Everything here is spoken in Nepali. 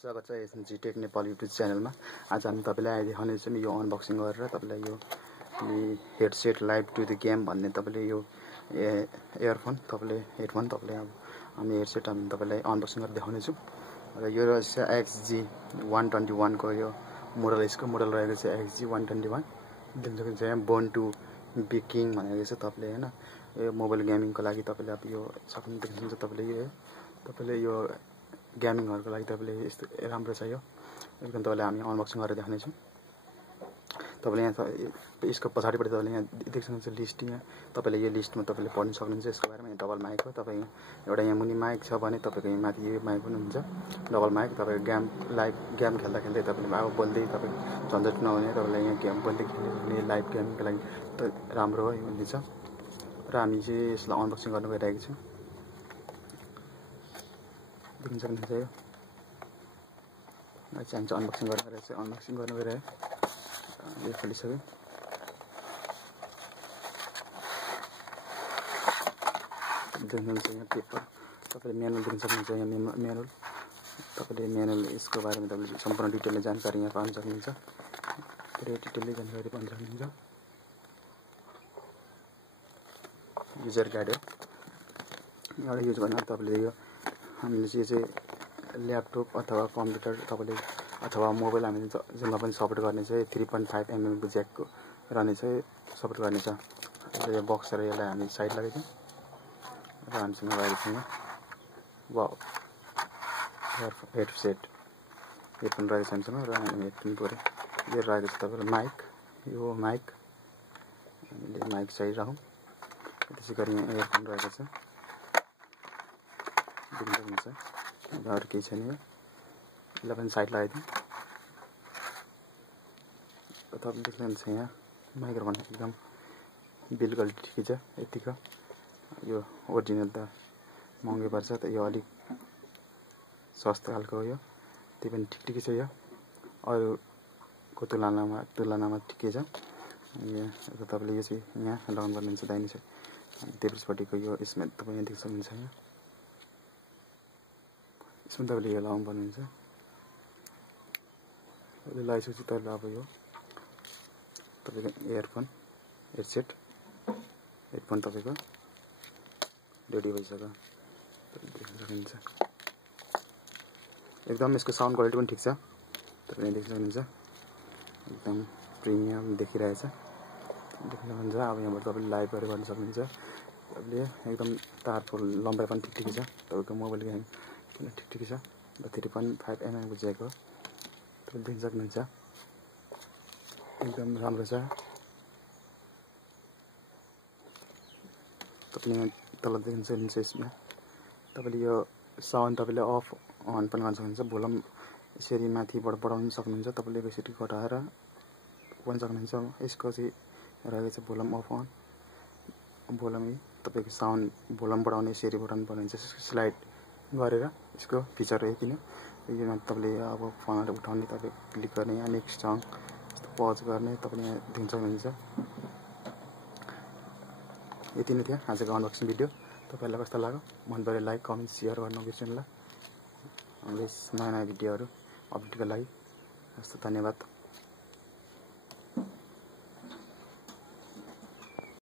स्वागत छ XG-Technepal YouTube च्यानलमा। आज हामी तपाईलाई आइदेखाउने छौं यो अनबक्सिङ गरेर तपाईलाई यो headset live to the game भन्ने तपाईले यो इयरफोन तपाईले हेडफोन तपाईले अब हामी हेडसेट हामी तपाईलाई अनबक्सिङ गरेर देखाउने छौं। र यो रहेछ XG-121 को यो मोडल, यसको मोडल रहेको छ XG-121। जुन चाहिँ बोर्न टु बी किङ भनेको छ तपाईले हैन। यो मोबाइल गेमिङको लागि तपाईले अब यो सक्नु देख्नुहुन्छ तपाईले यो गेमिङहरुको लागि तपाईले यस्तो राम्रो छ यो एकदम तपाईलाई हामी अनबक्सिङ गरेर देखाउने छौं। तपाईले यहाँ यसको पछाडीबाट तपाईले यहाँ देख्न सक्नुहुन्छ लिस्ट। यहाँ तपाईले यो लिस्टमा तपाईले पढ्न सक्नुहुन्छ यसको बारेमा। यहाँ डबल माइक हो, तपाई एउटा यहाँ मुनि माइक छ भने तपाईको यहाँ माथि यो माइक पनि हुन्छ, डबल माइक। तपाईको गेम लाइभ गेम खेल्दा खेल्दै तपाईले अब बोल्दै तपाई झन्झट नहुने तपाईलाई यहाँ गेम बोल्दै खेल्ने लाइभ गेमिङको लागि त राम्रो हो यो हुन्छ। र हामी चाहिँ यसलाई अनबक्सिङ गर्न गइरहेको छौं। देख्न सक्नुहुन्छ यो चाहिँ अनबक्सिङ गर्न गइरहेको यो खोलिसक्यो। देख्नुहुन्छ यहाँ पेपर तपाईले म्यानुअल देख्न सक्नुहुन्छ। यहाँ म्यानुअल तपाईले म्यानुअल यसको बारेमा तपाईले सम्पूर्ण डिटेलले जानकारी यहाँ पाउन सक्नुहुन्छ। पुरै डिटेलले जानकारी पाउन सक्नुहुन्छ। युजर गाइड हो, एउटा युज गर्न तपाईले यो हामीले चाहिँ ल्यापटप अथवा कम्प्युटर तपाईले अथवा मोबाइल हामीले जुनमा पनि सपोर्ट गर्ने चाहिँ 3.5 mm को ज्याकको रहने चाहिँ सपोर्ट गर्ने छ। यो बक्स र यसलाई हामी साइड लगाइदियौँ र हामीसँग रहेको छ यहाँ वाउ हेडसेट हेडफोन रहेको छ हामीसँग। र हामी हेडफोन पऱ्यो यो रहेको छ तपाईको माइक, यो माइक हामीले माइक साइड राखौँ। त्यसै गरी यहाँ इयरफोन रहेको छ हुन्छ। अरू केही छैन यो, यसलाई पनि साइड लगाइदिउँ। तपाईले देख्नुहुन्छ यहाँ माइक्रोफोन एकदम बिल क्वालिटी ठिकै छ यतिको। यो ओरिजिनल त महँगै पर्छ त, यो अलिक सस्तो खालको हो यो, त्यो पनि ठिकै छ। यो अरूको तुलनामा ठिकै छ। यहाँ तपाईले यो चाहिँ यहाँ लगाउनु पर्ने हुन्छ दाहिने साइड तेब्रिसपट्टिको यो यसमा तपाईँ यहाँ देख्न सक्नुहुन्छ। यहाँ यसमा तपाईले यो लगाउनु पर्ने हुन्छ। यो लगाइसकेपछि तपाईले अब यो तपाईको इयरफोन हेडफोन तपाईको रेडी भइसक्यो। देख्न सक्नुहुन्छ एकदम यसको साउन्ड क्वालिटी पनि ठिक छ, तपाईले देख्न सक्नुहुन्छ एकदम प्रिमियम देखिरहेछ। देख्न सक्नुहुन्छ अब यहाँबाट तपाईले लाइभ गर्न सक्नुहुन्छ। तपाईले एकदम तारको लम्बाइ पनि ठिकै छ, तपाईको मोबाइल गेम ठिकै छ। 3.5 mm को ज्याक हो, तपाईले देख्न सक्नुहुन्छ एकदम राम्रो छ। तपाईले तल देख्न सक्नुहुन्छ यसमा तपाईले यो साउन्ड तपाईले अफ अन पनि गर्न सक्नुहुन्छ। भोल्युम यसरी माथिबाट बढाउन सक्नुहुन्छ, तपाईले यसरी घटाएर पनि सक्नुहुन्छ। यसको चाहिँ रहेको छ भोल्युम अफ अन भोल्युम। तपाईको साउन्ड भोल्युम बढाउने यसरी बढाउनु पर्ने हुन्छ स्लाइड गरेर। यसको फिचर यति नै। यो तपाईले अब फोनहरु उठाउने तपाई क्लिक गर्ने यहाँ नेक्स्ट सङ यस्तो पज गर्ने तपाईले यहाँ देख्न सक्नुहुन्छ। यति नै थियो आजको अनबक्सिङ भिडियो। तपाईलाई कस्तो लाग्यो मन परे लाइक कमेन्ट शेयर गर्न नबिर्सनु होला। हाम्रो नयाँ भिडियोहरु अपडेटको लागि हस्त धन्यवाद।